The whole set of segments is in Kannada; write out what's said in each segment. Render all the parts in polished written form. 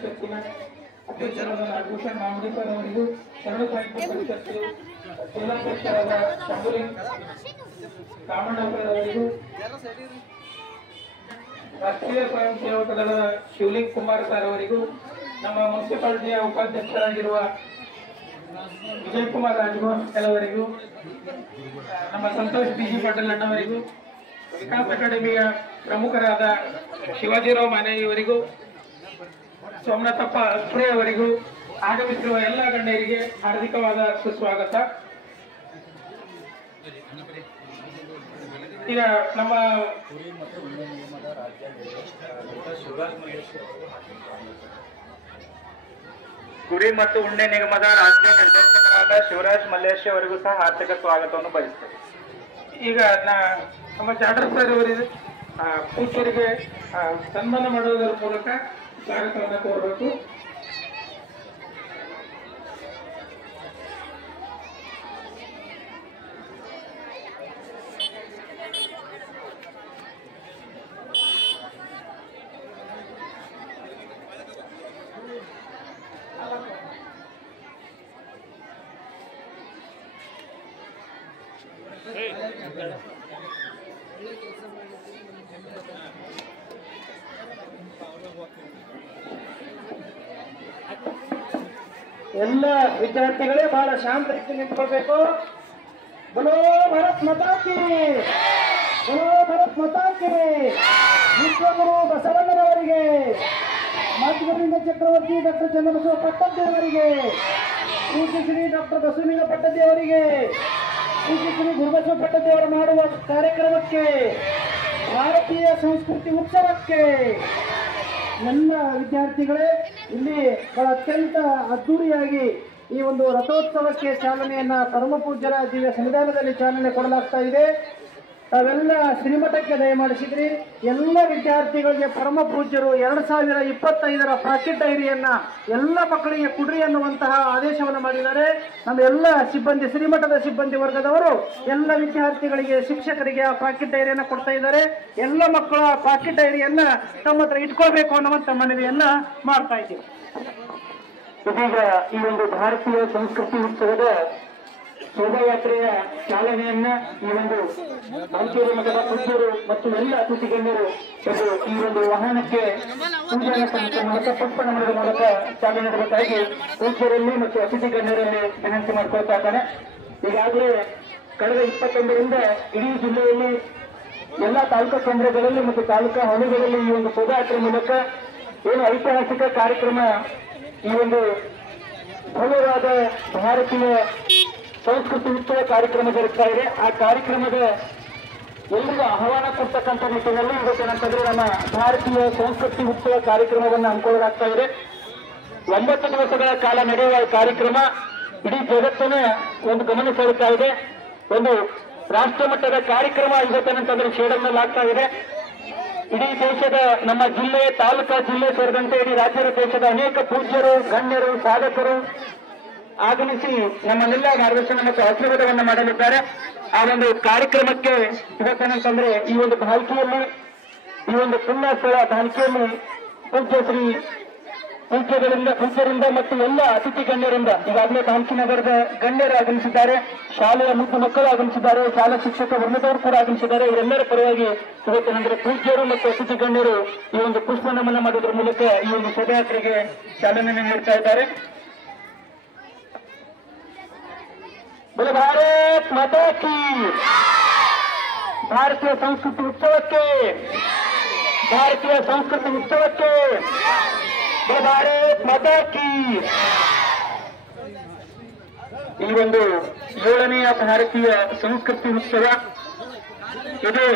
ಅಧ್ಯಕ್ಷರಾದ ನಾಗಭೂಷಣ್ ಮಾಮೂಡಿಕರ್ ಅವರಿಗೂ 2 ಪಾಯಿಂಟ್ ಪರಿಷತ್ತು ಜಿಲ್ಲಾಧ್ಯಕ್ಷರಾದ ಶಂಭುಲಿಂಗ್ ಕಾಮಣ್ಣವರ್ ಅವರಿಗೂ ರಾಷ್ಟ್ರೀಯ ಸ್ವಯಂ ಸೇವಕ ದಳದ ಶಿವಲಿಂಗ್ ಕುಮಾರ್ ಸರ್ ಅವರಿಗೂ ನಮ್ಮ ಮುನ್ಸಿಪಾಲಿಟಿಯ ಉಪಾಧ್ಯಕ್ಷರಾಗಿರುವ ವಿಜಯ್ ಕುಮಾರ್ ರಾಜಗೋಪಾಲ್ ಅವರಿಗೂ ನಮ್ಮ ಸಂತೋಷ್ ಬಿಜಿ ಪಾಟೀಲ್ ಅಣ್ಣವರಿಗೂ ವಿಕಾಸ್ ಅಕಾಡೆಮಿಯ ಪ್ರಮುಖರಾದ ಶಿವಾಜಿರಾವ್ ಮಾನೆ ಇವರಿಗೂ ಸೋಮನಾಥಪ್ಪ ಅಸ್ಪ್ರೆ ಅವರಿಗೂ ಆಗಮಿಸಿರುವ ಎಲ್ಲ ಗಣ್ಯರಿಗೆ ಹಾರ್ದಿಕವಾದ ಸುಸ್ವಾಗತ. ಈಗ ನಮ್ಮ ಕುರಿ ಮತ್ತು ಉಣ್ಣೆ ನಿಗಮದ ರಾಜ್ಯ ನಿರ್ದೇಶಕರಾದ ಶಿವರಾಜ್ ಮಲ್ಲೇಶ್ ಅವರಿಗೂ ಸಹ ಹಾರ್ದಿಕ ಸ್ವಾಗತವನ್ನು ಬಯಸ್ತೇವೆ. ಈಗ ನಮ್ಮ ಜಾಡರ್ ಸರ್ ಅವರಿಗೆ ಪೂಜ್ಯರಿಗೆ ಸನ್ಮಾನ ಮಾಡುವುದರ ಮೂಲಕ ಸ್ವಾಗತವನ್ನು ಕೋರಬೇಕು. ಎಲ್ಲ ವಿದ್ಯಾರ್ಥಿಗಳೇ ಬಹಳ ಶಾಂತ ರೀತಿ ನಿಂತ್ಕೊಳ್ಬೇಕು. ಬಲೋ ಭಾರತ್ ಮಾತಾ ಕಿ, ಬಲೋ ಭಾರತ್ ಮಾತಾ ಕಿ. ವಿಶ್ವಗುರು ಬಸವಣ್ಣನವರಿಗೆ, ಮಾತೃಗೋವಿಂದ ಚಕ್ರವರ್ತಿ ಡಾಕ್ಟರ್ ಚನ್ನಬಸವ ಪಟ್ಟದ್ದಿ ಅವರಿಗೆ, ಪೂಜ್ಯ ಶ್ರೀ ಡಾಕ್ಟರ್ ಬಸವಲಿಂಗ ಪಟ್ಟದ್ದಿ ಅವರಿಗೆ, ಪೂಜ್ಯ ಶ್ರೀ ಗುರುಬಸವ ಪಟ್ಟದ್ದಿ ಅವರು ಮಾಡುವ ಕಾರ್ಯಕ್ರಮಕ್ಕೆ, ಭಾರತೀಯ ಸಂಸ್ಕೃತಿ ಉತ್ಸವಕ್ಕೆ ಎಲ್ಲ ವಿದ್ಯಾರ್ಥಿಗಳೇ ಇಲ್ಲಿ ಅತ್ಯಂತ ಅದ್ದೂರಿಯಾಗಿ ಈ ಒಂದು ರಥೋತ್ಸವಕ್ಕೆ ಚಾಲನೆಯನ್ನ ಪರಮ ಪೂಜ್ಯರ ದಿವ್ಯ ಸಂವಿಧಾನದಲ್ಲಿ ಚಾಲನೆ ಕೊಡಲಾಗ್ತಾ ಇದೆ. ತಾವೆಲ್ಲ ಶ್ರೀಮಠಕ್ಕೆ ದಯಮಾಡಿಸಿದ್ರಿ. ಎಲ್ಲ ವಿದ್ಯಾರ್ಥಿಗಳಿಗೆ ಪರಮ ಪೂಜ್ಯರು 2025ರ ಪಾಕೆಟ್ ಡೈರಿಯನ್ನ ಎಲ್ಲ ಮಕ್ಕಳಿಗೆ ಕೊಡ್ರಿ ಅನ್ನುವಂತಹ ಆದೇಶವನ್ನು ಮಾಡಿದ್ದಾರೆ. ನಮ್ಮ ಎಲ್ಲ ಸಿಬ್ಬಂದಿ, ಶ್ರೀಮಠದ ಸಿಬ್ಬಂದಿ ವರ್ಗದವರು ಎಲ್ಲ ವಿದ್ಯಾರ್ಥಿಗಳಿಗೆ, ಶಿಕ್ಷಕರಿಗೆ ಆ ಪಾಕೆಟ್ ಡೈರಿಯನ್ನ ಕೊಡ್ತಾ ಇದ್ದಾರೆ. ಎಲ್ಲ ಮಕ್ಕಳ ಪಾಕೆಟ್ ಡೈರಿಯನ್ನ ತಮ್ಮ ಹತ್ರ ಇಟ್ಕೊಳ್ಬೇಕು ಅನ್ನುವಂತ ಮನವಿಯನ್ನ ಮಾಡ್ತಾ ಇದ್ದೀವಿ. ಇದೀಗ ಈ ಒಂದು ಭಾರತೀಯ ಸಂಸ್ಕೃತಿ ಉತ್ಸವದ ಶೋಭಾಯಾತ್ರೆಯ ಚಾಲನೆಯನ್ನ ಈ ಒಂದು ಮೈಸೂರು ಮಠದ ಪೂಜ್ಯರು ಮತ್ತು ಎಲ್ಲ ಅತಿಥಿ ಗಣ್ಯರು ಈ ಒಂದು ವಾಹನಕ್ಕೆ ಪೂಜಾ ಮೂಲಕ ಪುಷ್ಪ ನಮನದ ಮೂಲಕ ಚಾಲನೆ ನೀಡಬೇಕಾಗಿ ಪೂಜ್ಯರಲ್ಲಿ ಮತ್ತು ಅತಿಥಿ ಗಣ್ಯರಲ್ಲಿ ವಿನಂತಿ ಮಾಡ್ಕೊಳ್ತಾ ಇದ್ದಾನೆ. ಈಗಾಗಲೇ ಕಳೆದ 21ರಿಂದ ಇಡೀ ಜಿಲ್ಲೆಯಲ್ಲಿ ಎಲ್ಲ ತಾಲೂಕಾ ಕೇಂದ್ರಗಳಲ್ಲಿ ಮತ್ತು ತಾಲೂಕಾ ಹಳ್ಳಿಗಳಲ್ಲಿ ಈ ಒಂದು ಶೋಭಾಯಾತ್ರೆ ಮೂಲಕ ಏನು ಐತಿಹಾಸಿಕ ಕಾರ್ಯಕ್ರಮ, ಈ ಒಂದು ಭವ್ಯವಾದ ಭಾರತೀಯ ಸಂಸ್ಕೃತಿ ಉತ್ಸವ ಕಾರ್ಯಕ್ರಮ ಜರುಗ್ತಾ ಇದೆ. ಆ ಕಾರ್ಯಕ್ರಮದ ಎಲ್ಲರಿಗೂ ಆಹ್ವಾನ ಕೊಡ್ತಕ್ಕಂಥ ನಿಟ್ಟಿನಲ್ಲಿ ಇವತ್ತೇನಂತಂದ್ರೆ ನಮ್ಮ ಭಾರತೀಯ ಸಂಸ್ಕೃತಿ ಉತ್ಸವ ಕಾರ್ಯಕ್ರಮವನ್ನು ಹಮ್ಮಿಕೊಳ್ಳಲಾಗ್ತಾ ಇದೆ. 9 ದಿವಸಗಳ ಕಾಲ ನಡೆಯುವ ಕಾರ್ಯಕ್ರಮ ಇಡೀ ಜಗತ್ತಿನ ಒಂದು ಗಮನ ಸೆಳೆತಾ ಇದೆ. ಒಂದು ರಾಷ್ಟ್ರ ಮಟ್ಟದ ಕಾರ್ಯಕ್ರಮ ಇವತ್ತೇನಂತಂದ್ರೆ ಶೇಡಲ್ನಲ್ಲಿ ಆಗ್ತಾ ಇದೆ. ಇಡೀ ದೇಶದ, ನಮ್ಮ ಜಿಲ್ಲೆ, ತಾಲೂಕಾ ಜಿಲ್ಲೆ ಸೇರಿದಂತೆ ಇಡೀ ರಾಜ್ಯದ ದೇಶದ ಅನೇಕ ಪೂಜ್ಯರು, ಗಣ್ಯರು, ಸಾಧಕರು ಆಗಮಿಸಿ ನಮ್ಮನ್ನೆಲ್ಲ ಮಾರ್ಗದರ್ಶನ ಮತ್ತು ಆಶೀರ್ವಾದವನ್ನು ಮಾಡಲಿದ್ದಾರೆ. ಆ ಒಂದು ಕಾರ್ಯಕ್ರಮಕ್ಕೆ ಇವತ್ತೇನಂತಂದ್ರೆ ಈ ಒಂದು ಭಾಲ್ಕಿಯಲ್ಲಿ, ಈ ಒಂದು ಪುಣ್ಯ ಸ್ಥಳ ಭಾಲ್ಕಿಯಲ್ಲಿ ಪೂಜ್ಯರಿಂದ ಮತ್ತು ಎಲ್ಲ ಅತಿಥಿ ಗಣ್ಯರಿಂದ ಈಗಾಗಲೇ ಭಾಲ್ಕಿ ನಗರದ ಗಣ್ಯರು ಆಗಮಿಸಿದ್ದಾರೆ, ಶಾಲೆಯ ಮುದ್ದು ಮಕ್ಕಳು ಆಗಮಿಸಿದ್ದಾರೆ, ಶಾಲಾ ಶಿಕ್ಷಕ ವರ್ಗದವರು ಕೂಡ ಆಗಮಿಸಿದ್ದಾರೆ. ಇವರೆಲ್ಲರ ಪರವಾಗಿ ಇವತ್ತೇನಂದ್ರೆ ಪೂಜ್ಯರು ಮತ್ತು ಅತಿಥಿ ಗಣ್ಯರು ಈ ಒಂದು ಪುಷ್ಪ ನಮನ ಮಾಡೋದ್ರ ಮೂಲಕ ಈ ಒಂದು ಶೋಭಾಯಾತ್ರೆಗೆ ಚಾಲನೆ ನೀಡ್ತಾ ಇದ್ದಾರೆ. बोले भारत माता की, ಭಾರತೀಯ ಸಂಸ್ಕೃತಿ ಉತ್ಸವಕ್ಕೆ, ಭಾರತೀಯ ಸಂಸ್ಕೃತಿ ಉತ್ಸವಕ್ಕೆ ಭಾರತ್ ಮಾತಾ ಕಿ. ಈ ಒಂದು 7ನೆಯ ಭಾರತೀಯ ಸಂಸ್ಕೃತಿ ಉತ್ಸವ ಇದು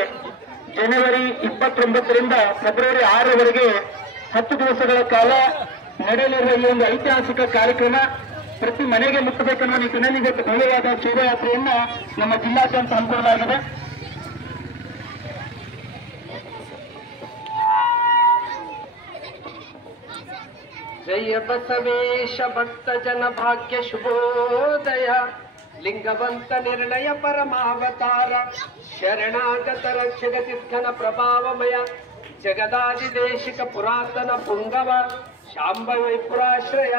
ಜನವರಿ 29ರಿಂದ ಫೆಬ್ರವರಿ 6ರವರೆಗೆ 10 ದಿವಸಗಳ ಕಾಲ ನಡೆಯಲಿರುವ ಈ ಒಂದು ಐತಿಹಾಸಿಕ ಕಾರ್ಯಕ್ರಮ ಪ್ರತಿ ಮನೆಗೆ ಮುಟ್ಟಬೇಕನ್ನೋ ನಿಟ್ಟಿನಲ್ಲಿ ಇವತ್ತು ಭವ್ಯವಾದ ಶೋಭಾಯಾತ್ರೆಯನ್ನ ನಮ್ಮ ಜಿಲ್ಲಾದ್ಯಂತ ಹಮ್ಮಿಕೊಳ್ಳಲಾಗಿದೆ. ಜಯ ಬಸವೇಶ ಭಕ್ತ ಜನ ಭಾಗ್ಯ ಶುಭೋದಯ, ಲಿಂಗವಂತ ನಿರ್ಣಯ ಪರಮಾವತಾರ, ಶರಣಾಗತ ರಕ್ಷಗತಿ ಘನ ಪ್ರಭಾವಮಯ, ಜಗದಾದಿದೇಶಿಕ ಪುರಾತನ ಪುಂಗವ, ಶಾಂಭವೈಪುರಾಶ್ರಯ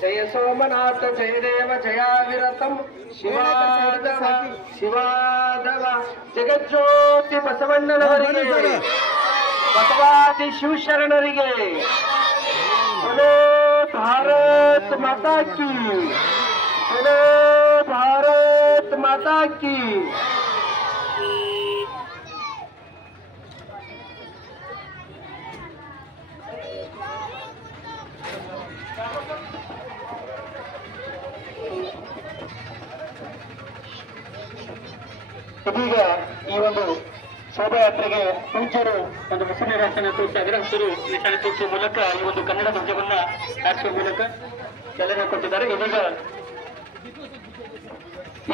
ಜಯ ಸೋಮನಾಥ ಜಯ ದೇವ ಜಯಾವಿರತಂ ಶಿವಾದವ ಶಿವಾದವ ಜಗಜ್ಯೋತಿ ಬಸವಣ್ಣನವರಿಗೆ ಬಸವಾದಿ ಶಿವಶರಣರಿಗೆ बोलो भारत माता की बोलो भारत माता की ಇದೀಗ ಈ ಒಂದು ಶೋಭಾಯಾತ್ರೆಗೆ ಪೂಜ್ಯರು ಒಂದು ಮುಸ್ಲಿಂ ರಾಷ್ಟ್ರನ ತೋರಿಸಿದ್ರೆ ಹಸಿರು ನಿಶಾನೆ ತೋರಿಸುವ ಮೂಲಕ ಈ ಒಂದು ಕನ್ನಡ ಧ್ವಜವನ್ನ ಹಾರಿಸುವ ಮೂಲಕ ಚಾಲನೆ ಕೊಟ್ಟಿದ್ದಾರೆ. ಇದೀಗ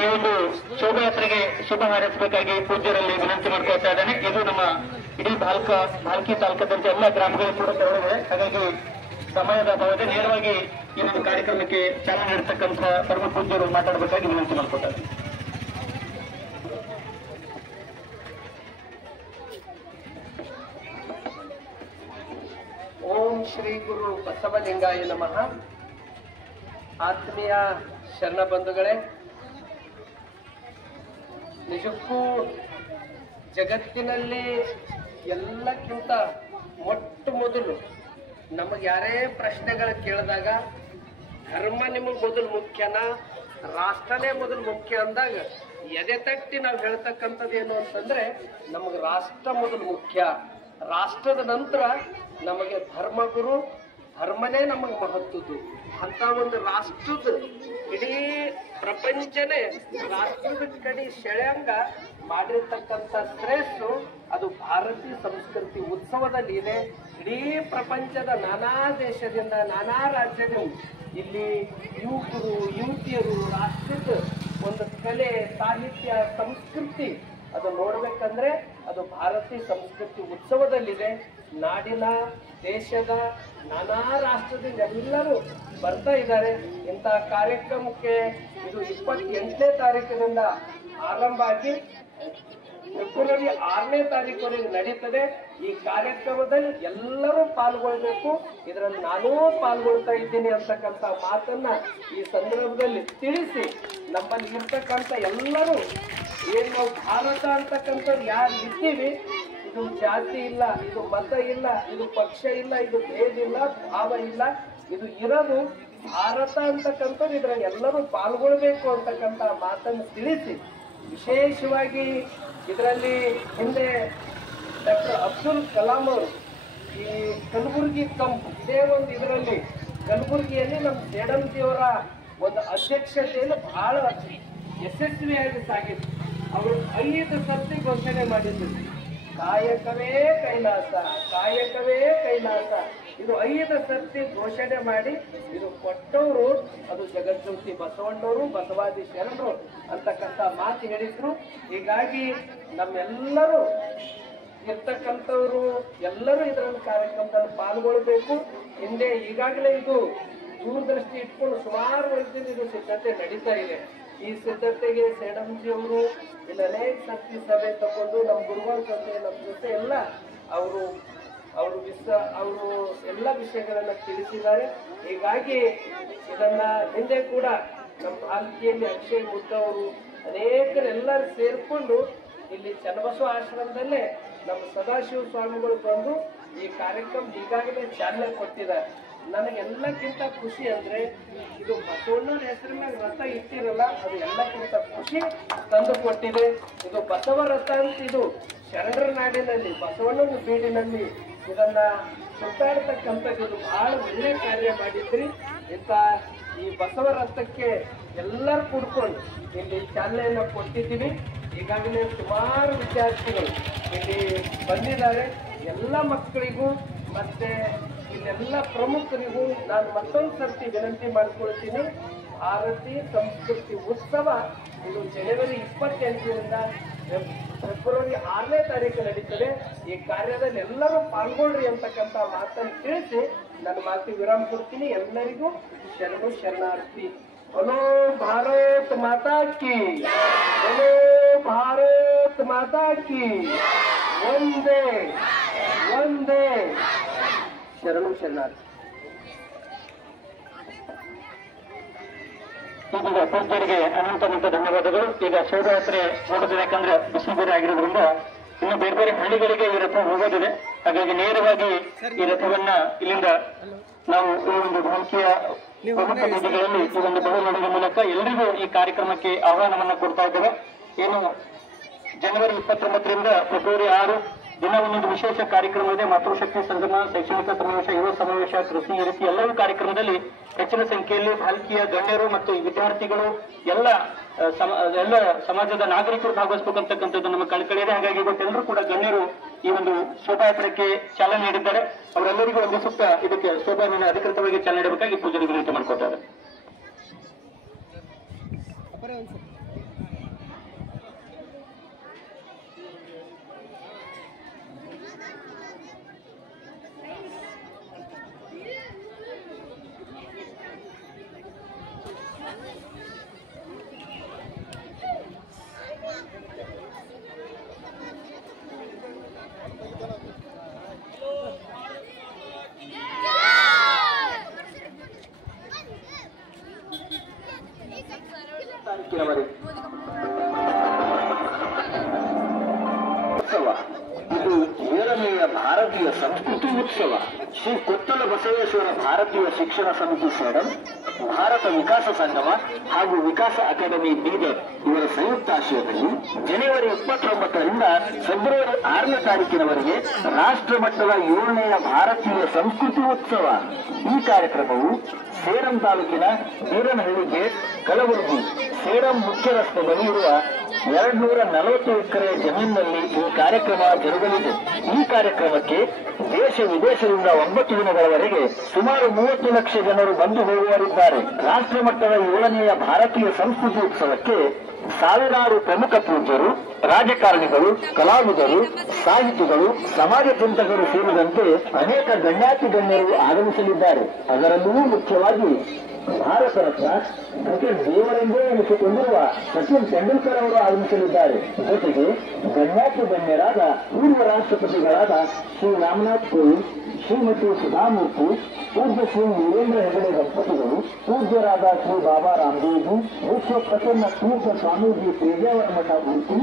ಈ ಒಂದು ಶೋಭಾಯಾತ್ರೆಗೆ ಶುಭ ಹಾರೈಸಬೇಕಾಗಿ ಪೂಜ್ಯರಲ್ಲಿ ವಿನಂತಿ ಮಾಡ್ಕೊಳ್ತಾ ಇದ್ದಾನೆ. ಇದು ನಮ್ಮ ಇಡೀ ಭಾಲ್ಕಿ ತಾಲೂಕದಂತೆ ಎಲ್ಲ ಗ್ರಾಮಗಳು ಕೂಡ ತಗೊಂಡಿದೆ. ಹಾಗಾಗಿ ಸಮಯದ ಅಭಾವದ ನೇರವಾಗಿ ಈ ಒಂದು ಕಾರ್ಯಕ್ರಮಕ್ಕೆ ಚಾಲನೆ ನೀಡತಕ್ಕಂಥ ಪರಮ ಪೂಜ್ಯರು ಮಾತಾಡಬೇಕಾಗಿ ವಿನಂತಿ ಮಾಡ್ಕೊಳ್ತಾರೆ. ಓಂ ಶ್ರೀ ಗುರು ಬಸವಲಿಂಗಾಯ ನಮಃ. ಆತ್ಮೀಯ ಶರಣ ಬಂಧುಗಳೇ, ನಿಜಕ್ಕೂ ಜಗತ್ತಿನಲ್ಲಿ ಎಲ್ಲಕ್ಕಿಂತ ಮೊಟ್ಟ ಮೊದಲು ನಮಗೆ ಯಾರೇ ಪ್ರಶ್ನೆಗಳು ಕೇಳಿದಾಗ ಧರ್ಮ ನಿಮಗೆ ಮೊದಲು ಮುಖ್ಯನಾ ರಾಷ್ಟ್ರನೇ ಮೊದಲು ಮುಖ್ಯ ಅಂದಾಗ ಎದೆ ತಟ್ಟಿ ನಾವು ಹೇಳ್ತಕ್ಕಂಥದ್ದು ಏನು ಅಂತಂದ್ರೆ ನಮಗೆ ರಾಷ್ಟ್ರ ಮೊದಲು ಮುಖ್ಯ. ರಾಷ್ಟ್ರದ ನಂತರ ನಮಗೆ ಧರ್ಮಗುರು, ಧರ್ಮನೇ ನಮಗೆ ಮಹತ್ವದ್ದು. ಅಂತ ಒಂದು ರಾಷ್ಟ್ರದ ಇಡೀ ಪ್ರಪಂಚನೇ ರಾಷ್ಟ್ರದ ಕಡೆ ಸೆಳೆಯಂಗ ಮಾಡಿರ್ತಕ್ಕಂಥ ಶ್ರೇಷ್ಠ ಅದು ಭಾರತೀಯ ಸಂಸ್ಕೃತಿ ಉತ್ಸವದಲ್ಲಿ ಇದೆ. ಇಡೀ ಪ್ರಪಂಚದ ನಾನಾ ದೇಶದಿಂದ ನಾನಾ ರಾಜ್ಯದಿಂದ ಇಲ್ಲಿ ಯುವಕರು ಯುವತಿಯರು ರಾಷ್ಟ್ರದ ಒಂದು ಕಲೆ ಸಾಹಿತ್ಯ ಸಂಸ್ಕೃತಿ ಅದು ನೋಡ್ಬೇಕಂದ್ರೆ ಅದು ಭಾರತೀಯ ಸಂಸ್ಕೃತಿ ಉತ್ಸವದಲ್ಲಿದೆ. ನಾಡಿನ ದೇಶದ ನಾನಾ ರಾಷ್ಟ್ರದಿಂದ ಎಲ್ಲರೂ ಬರ್ತಾ ಇದ್ದಾರೆ. ಇಂಥ ಕಾರ್ಯಕ್ರಮಕ್ಕೆ ಇದು 28ನೇ ತಾರೀಕಿನಿಂದ ಆರಂಭ ಆಗಿ ಫೆಬ್ರವರಿ 6ನೇ ತಾರೀಕುವರೆಗೆ ನಡೀತದೆ. ಈ ಕಾರ್ಯಕ್ರಮದಲ್ಲಿ ಎಲ್ಲರೂ ಪಾಲ್ಗೊಳ್ಬೇಕು. ಇದರಲ್ಲಿ ನಾನೂ ಪಾಲ್ಗೊಳ್ತಾ ಇದ್ದೀನಿ ಅಂತಕ್ಕಂಥ ಮಾತನ್ನ ಈ ಸಂದರ್ಭದಲ್ಲಿ ತಿಳಿಸಿ ನಮ್ಮಲ್ಲಿ ಇರ್ತಕ್ಕಂಥ ಎಲ್ಲರೂ ಏನ್ ನಾವು ಭಾರತ ಅಂತಕ್ಕಂಥವ್ರು ಯಾರು ಇದ್ದೀವಿ, ಇದು ಜಾತಿ ಇಲ್ಲ, ಇದು ಮತ ಇಲ್ಲ, ಇದು ಪಕ್ಷ ಇಲ್ಲ, ಇದು ಭೇದ ಇಲ್ಲ, ಭಾವ ಇಲ್ಲ, ಇದು ಇರೋದು ಭಾರತ ಅಂತಕ್ಕಂಥದ್ದು. ಇದ್ರಲ್ಲಿ ಎಲ್ಲರೂ ಪಾಲ್ಗೊಳ್ಬೇಕು ಅಂತಕ್ಕಂಥ ಮಾತನ್ನು ತಿಳಿಸಿ ವಿಶೇಷವಾಗಿ ಇದರಲ್ಲಿ ಹಿಂದೆ ಡಾಕ್ಟರ್ ಅಬ್ದುಲ್ ಕಲಾಂ ಅವರು ಈ ಕಲಬುರಗಿ ಕಂಪು ಇದೇ ಒಂದು ಇದರಲ್ಲಿ ಕಲಬುರಗಿಯಲ್ಲಿ ನಮ್ಮ ಸೇಡಂಜಿಯವರ ಒಂದು ಅಧ್ಯಕ್ಷತೆಯನ್ನು ಬಹಳ ಯಶಸ್ವಿಯಾಗಿ ಸಾಗಿತ್ತು. ಅವರು 5 ಸರ್ತಿ ಘೋಷಣೆ ಮಾಡಿದ್ರು, ಕಾಯಕವೇ ಕೈಲಾಸ, ಕಾಯಕವೇ ಕೈಲಾಸ. ಇದು 5 ಸರ್ತಿ ಘೋಷಣೆ ಮಾಡಿ ಇದು ಕೊಟ್ಟವರು ಅದು ಜಗಜ್ಯೋತಿ ಬಸವಣ್ಣವರು, ಬಸವಾದಿ ಶರಣರು ಅಂತಕ್ಕಂಥ ಮಾತು ಹೇಳಿದ್ರು. ಹೀಗಾಗಿ ನಮ್ಮೆಲ್ಲರೂ ಇರ್ತಕ್ಕಂಥವ್ರು ಎಲ್ಲರೂ ಇದರಲ್ಲಿ ಕಾರ್ಯಕ್ರಮದಲ್ಲಿ ಪಾಲ್ಗೊಳ್ಬೇಕು. ಹಿಂದೆ ಈಗಾಗಲೇ ಇದು ದೂರದೃಷ್ಟಿ ಇಟ್ಕೊಂಡು ಸುಮಾರು ವರ್ಷದಿಂದ ಇದು ಸಿದ್ಧತೆ ನಡೀತಾ ಇದೆ. ಈ ಸಿದ್ಧತೆಗೆ ಸೇಡಂಜಿಯವರು ಇಲ್ಲಿ ಅನೇಕ ಸರ್ತಿ ಸಭೆ ತಗೊಂಡು ನಮ್ಮ ಗುರುಗಳ ಜೊತೆ ನಮ್ಮ ಜೊತೆ ಎಲ್ಲ ಅವರು ಎಲ್ಲ ವಿಷಯಗಳನ್ನ ತಿಳಿಸಿದ್ದಾರೆ. ಹೀಗಾಗಿ ಇದನ್ನ ಹಿಂದೆ ಕೂಡ ನಮ್ಮ ಭಾಲ್ಕಿಯಲ್ಲಿ ಅಕ್ಷಯ್ ಮುದ್ದ ಅವರು ಅನೇಕರೆಲ್ಲರೂ ಸೇರ್ಕೊಂಡು ಇಲ್ಲಿ ಚನ್ನಬಸವ ಆಶ್ರಮದಲ್ಲೇ ನಮ್ಮ ಸದಾಶಿವ ಸ್ವಾಮಿಗಳು ಬಂದು ಈ ಕಾರ್ಯಕ್ರಮ ಈಗಾಗಲೇ ಚಾಲನೆ ಕೊಟ್ಟಿದ್ದಾರೆ. ನನಗೆಲ್ಲಕ್ಕಿಂತ ಖುಷಿ ಅಂದ್ರೆ ಇದು ಬಸವಣ್ಣನ ಹೆಸರಿನ ರಥ ಇಟ್ಟಿರಲ್ಲ, ಅದು ಎಲ್ಲಕ್ಕಿಂತ ಖುಷಿ ತಂದು ಕೊಟ್ಟಿದೆ. ಇದು ಬಸವ ರಥ ಅಂತ ಇದು ಶರಣರ ನಾಡಿನಲ್ಲಿ ಬಸವಣ್ಣನ ಬೀಡಿನಲ್ಲಿ ಇದನ್ನ ಸುತ್ತಾಡ್ತಕ್ಕಂಥದ್ದು ಇದು ಬಹಳ ಒಳ್ಳೆ ಕಾರ್ಯ ಮಾಡಿದ್ರಿ. ಇಂಥ ಈ ಬಸವ ರಥಕ್ಕೆ ಎಲ್ಲರೂ ಕೂಡ್ಕೊಂಡು ಇಲ್ಲಿ ಚಾಲನೆಯನ್ನು ಕೊಟ್ಟಿದ್ದೀವಿ. ಈಗಾಗಲೇ ಸುಮಾರು ವಿದ್ಯಾರ್ಥಿಗಳು ಇಲ್ಲಿ ಬಂದಿದ್ದಾರೆ. ಎಲ್ಲ ಮಕ್ಕಳಿಗೂ ಮತ್ತೆ ಇಲ್ಲೆಲ್ಲ ಪ್ರಮುಖರಿಗೂ ನಾನು ಮತ್ತೊಂದು ಸರ್ತಿ ವಿನಂತಿ ಮಾಡಿಕೊಳ್ತೀನಿ. ಭಾರತೀಯ ಸಂಸ್ಕೃತಿ ಉತ್ಸವ ಇದು ಜನವರಿ 28ರಿಂದ ಫೆಬ್ರವರಿ 6ನೇ ತಾರೀಕು ನಡೀತದೆ. ಈ ಕಾರ್ಯದಲ್ಲಿ ಎಲ್ಲರೂ ಪಾಲ್ಗೊಳ್ರಿ ಅಂತಕ್ಕಂಥ ಮಾತನ್ನು ತಿಳಿಸಿ ನನ್ನ ಮಾತಿಗೆ ವಿರಾಮ ಕೊಡ್ತೀನಿ. ಎಲ್ಲರಿಗೂ ಶರಣು ಶರಣಾರ್ಥಿ. बोलो भारत माता की, बोलो भारत माता की, वंदे वंदे. शरणु शरणार्थी. ಈಗ ಪೂಜ್ಯರಿಗೆ ಅನಂತ ಧನ್ಯವಾದಗಳು. ಈಗ ಶೋಭಾಯಾತ್ರೆ ಹೋಗೋದಿದೆ, ಯಾಕಂದ್ರೆ ಬಿಸಿ ಬೇರೆ ಆಗಿರೋದ್ರಿಂದ ಇನ್ನು ಬೇರೆ ಬೇರೆ ಹಳ್ಳಿಗಳಿಗೆ ಈ ರಥ ಹೋಗೋದಿದೆ. ಹಾಗಾಗಿ ನೇರವಾಗಿ ಈ ರಥವನ್ನ ಇಲ್ಲಿಂದ ನಾವು ಈ ಒಂದು ಭಾರತೀಯ ಪ್ರಮುಖ ಬೀದಿಗಳಲ್ಲಿ ಈ ಒಂದು ಬಹಳ ನಡೆಯುವ ಮೂಲಕ ಎಲ್ಲರಿಗೂ ಈ ಕಾರ್ಯಕ್ರಮಕ್ಕೆ ಆಹ್ವಾನವನ್ನ ಕೊಡ್ತಾ ಇದ್ದೇವೆ. ಏನು ಜನವರಿ 29ರಿಂದ ಫೆಬ್ರವರಿ 6 ದಿನ ಒಂದೊಂದು ವಿಶೇಷ ಕಾರ್ಯಕ್ರಮ ಇದೆ. ಮಾತೃಶಕ್ತಿ ಸಂಗಮ, ಶೈಕ್ಷಣಿಕ ಸಮಾವೇಶ, ಯುವ ಸಮಾವೇಶ, ಕೃಷಿ, ಈ ರೀತಿ ಎಲ್ಲವೂ ಕಾರ್ಯಕ್ರಮದಲ್ಲಿ ಹೆಚ್ಚಿನ ಸಂಖ್ಯೆಯಲ್ಲಿ ಭಾರತೀಯ ಗಣ್ಯರು ಮತ್ತು ವಿದ್ಯಾರ್ಥಿಗಳು ಎಲ್ಲ ಸಮಾಜದ ನಾಗರಿಕರು ಭಾಗವಹಿಸಬೇಕಂತಕ್ಕಂಥದ್ದು ನಮ್ಮ ಕಳಕಳಿ ಇದೆ. ಹಾಗಾಗಿ ಇವತ್ತೆಲ್ಲರೂ ಕೂಡ ಗಣ್ಯರು ಈ ಒಂದು ಶೋಭಾಯಾತ್ರೆಗೆ ಚಾಲನೆ ನೀಡಿದ್ದಾರೆ. ಅವರೆಲ್ಲರಿಗೂ ಒಂದು ಸುತ್ತ ಇದಕ್ಕೆ ಶೋಭಾಯಾತ್ರೆ ಅಧಿಕೃತವಾಗಿ ಚಾಲನೆ ನೀಡಬೇಕಾಗಿ ಪೂಜಾರಿ ವಿನಂತಿ ಮಾಡಿಕೊಡ್ತಾರೆ. ಉತ್ಸವ ಇದು 7ನೆಯ ಭಾರತೀಯ ಸಂಸ್ಕೃತಿ ಉತ್ಸವ. ಶ್ರೀ ಕೊತ್ತಲ ಬಸವೇಶ್ವರ ಭಾರತೀಯ ಶಿಕ್ಷಣ ಸಮಿತಿ ಸೇಡಂ, ಭಾರತ ವಿಕಾಸ ಸಂಗಮ ಹಾಗೂ ವಿಕಾಸ ಅಕಾಡೆಮಿ ಬೀದರ್ ಇವರ ಸಂಯುಕ್ತಾಶ್ರಯದಲ್ಲಿ ಜನವರಿ 29ರಿಂದ ಫೆಬ್ರವರಿ 6ನೇ ತಾರೀಕಿನವರೆಗೆ ರಾಷ್ಟ್ರ ಮಟ್ಟದ 7ನೆಯ ಭಾರತೀಯ ಸಂಸ್ಕೃತಿ ಉತ್ಸವ. ಈ ಕಾರ್ಯಕ್ರಮವು ಸೇಡಂ ತಾಲೂಕಿನ ಬೀರನಹಳ್ಳಿ ಗೇಟ್, ಕಲಬುರಗಿ ಸೇಡಂ ಮುಖ್ಯ ರಸ್ತೆ ಬಳಿ ಇರುವ 240 ಎಕರೆ ಜಮೀನಿನಲ್ಲಿ ಈ ಕಾರ್ಯಕ್ರಮ ಜರುಗಲಿದೆ. ಈ ಕಾರ್ಯಕ್ರಮಕ್ಕೆ ದೇಶ ವಿದೇಶದಿಂದ 9 ದಿನಗಳವರೆಗೆ ಸುಮಾರು 30 ಲಕ್ಷ ಜನರು ಬಂದು ಹೋಗುವರಿದ್ದಾರೆ. ರಾಷ್ಟ್ರ ಮಟ್ಟದ 7ನೆಯ ಭಾರತೀಯ ಸಂಸ್ಕೃತಿ ಉತ್ಸವಕ್ಕೆ ಸಾವಿರಾರು ಪ್ರಮುಖ ಪೂಜ್ಯರು, ರಾಜಕಾರಣಿಗಳು, ಕಲಾವಿದರು, ಸಾಹಿತಿಗಳು, ಸಮಾಜ ಚಿಂತಕರು ಸೇರಿದಂತೆ ಅನೇಕ ಗಣ್ಯಾತಿ ಗಣ್ಯರು ಆಗಮಿಸಲಿದ್ದಾರೆ. ಅದರಲ್ಲೂ ಮುಖ್ಯವಾಗಿ ಭಾರತ ರತ್ನ ಕ್ರಿಕೆಟ್ ದೇವರೆಂದೇ ಎನಿಸಿಕೊಂಡಿರುವ ಸಚಿನ್ ತೆಂಡೂಲ್ಕರ್ ಅವರು ಆಗಮಿಸಲಿದ್ದಾರೆ. ಜೊತೆಗೆ ಗಣ್ಯಾತಿ ಗಣ್ಯರಾದ ಪೂರ್ವ ರಾಷ್ಟ್ರಪತಿಗಳಾದ ಶ್ರೀ ರಾಮನಾಥ್ ಕೋವಿಂದ್, ಶ್ರೀಮತಿ ಸುಧಾಮೂರ್ತಿ, ಪೂಜ್ಯ ಶ್ರೀ ವೀರೇಂದ್ರ ಹೆಗಡೆ ದಂಪತಿಗಳು, ಪೂಜ್ಯರಾದ ಶ್ರೀ ಬಾಬಾ ರಾಮದೇವ್ಜಿ, ವಿಶ್ವ ಪ್ರಸನ್ನ ತೀರ್ಥ ಸ್ವಾಮೀಜಿ ಪೇಜಾವರ ಮಠ ಮೂರ್ತಿ,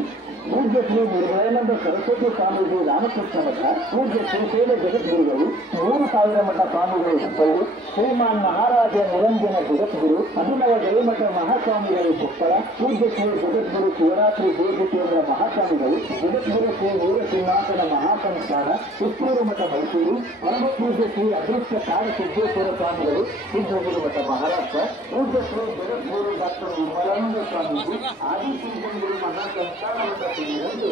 ಪೂಜ್ಯ ಶ್ರೀ ನಿರ್ಭಯಾನಂದ ಸರಸ್ವತಿ ಸ್ವಾಮೀಜಿ ರಾಮಕೃಷ್ಣ ಮಠ, ಪೂಜ್ಯ ಶ್ರೀಶೈಲ ಜಗದ್ಗುರುಗಳು, 3000 ಮಠ ಸ್ವಾಮಿಗಳು ಹುಬ್ಬಳ್ಳಿ, ಶ್ರೀಮಾನ್ ಮಹಾರಾಜ ನಿರಂಜನ ಜಗದ್ಗುರು, ಅಭಿನವ ಜಯಮಠ ಮಹಾಸ್ವಾಮಿಗಳು ಕೊಪ್ಪಳ, ಪೂಜ್ಯ ಶ್ರೀ ಜಗದ್ಗುರು ಶಿವರಾತ್ರಿ ದೇವಜಿತೇಂದ್ರ ಮಹಾಸ್ವಾಮಿಗಳು, ಜಗದ್ಗುರು ಶ್ರೀ ವೀರಸಿಂಹಾಸನ ಮಹಾಸಂಸ್ಥಾನ, ಪುತ್ತೂರು ಮಠ ಮೈಸೂರು, ಪರಮ ಪೂಜ್ಯ ಶ್ರೀ ಅದೃಷ್ಟ ಕಾಡ ಸಿದ್ದೇಶ್ವರ ಸ್ವಾಮಿಗಳು, ಸಿದ್ದಗುರು ಮಠ ಮಹಾರಾಷ್ಟ್ರ, ಪೂಜ್ಯ ಶ್ರೀ ಜಗದ್ಗುರು ಡಾಕ್ಟರ್ ವಿಮಲಾನಂದ ಸ್ವಾಮೀಜಿ, ಆದಿಸಿದ್ದಗುರು ಮಹಾಸಂಸ್ಥಾನ ಮಠ ಸೇರಿದಂತೆ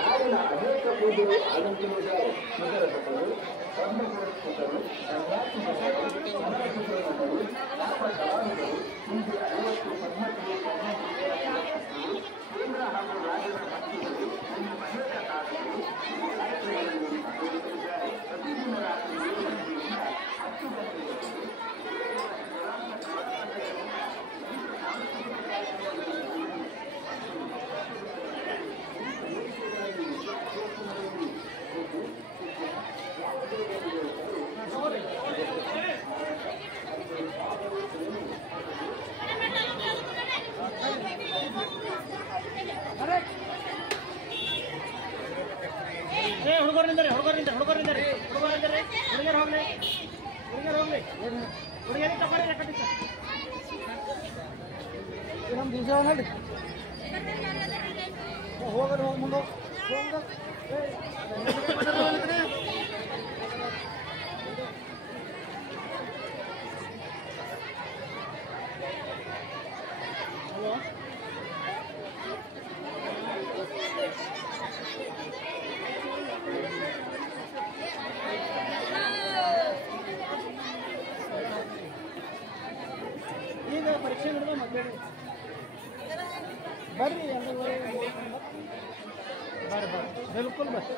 ನಾಡಿನ ಅನೇಕ ಪೂಜೆಗಳು ಆಗಮಿಸಲಿದ್ದಾರೆ. ನಗರಸಭೆಗಳು, ಬ್ರಹ್ಮ ಪುರಸ್ಕೃತರು, ಸನ್ಯಾಸಿ ಮಠಗಳು, ಸಮಾಜಗಳು, ನಾಮ ಕಲಾವಿದರು, ಹೀಗೆ 50 ಪದ್ಮಶ್ರೀ ಕೇಂದ್ರ ಹಾಗೂ ರಾಜ್ಯದ ಮಂತ್ರಿಗಳು, ಇನ್ನು ಅನೇಕ ತಾಸರು ಈ ಕಾರ್ಯಕ್ರಮದಲ್ಲಿ ಭಾಗವಹಿಸಲಿದ್ದಾರೆ. ಪ್ರತಿದಿನ ರಾತ್ರಿ 7 ಗಂಟೆಯಿಂದ 10 ಗಂಟೆಯವರೆಗೆ ಹುಡುಗರಿಂದರೆ ಮುಂದೆ ಈಗ ಪರೀಕ್ಷೆ ಬರ್ರಿ बिल्कुल बस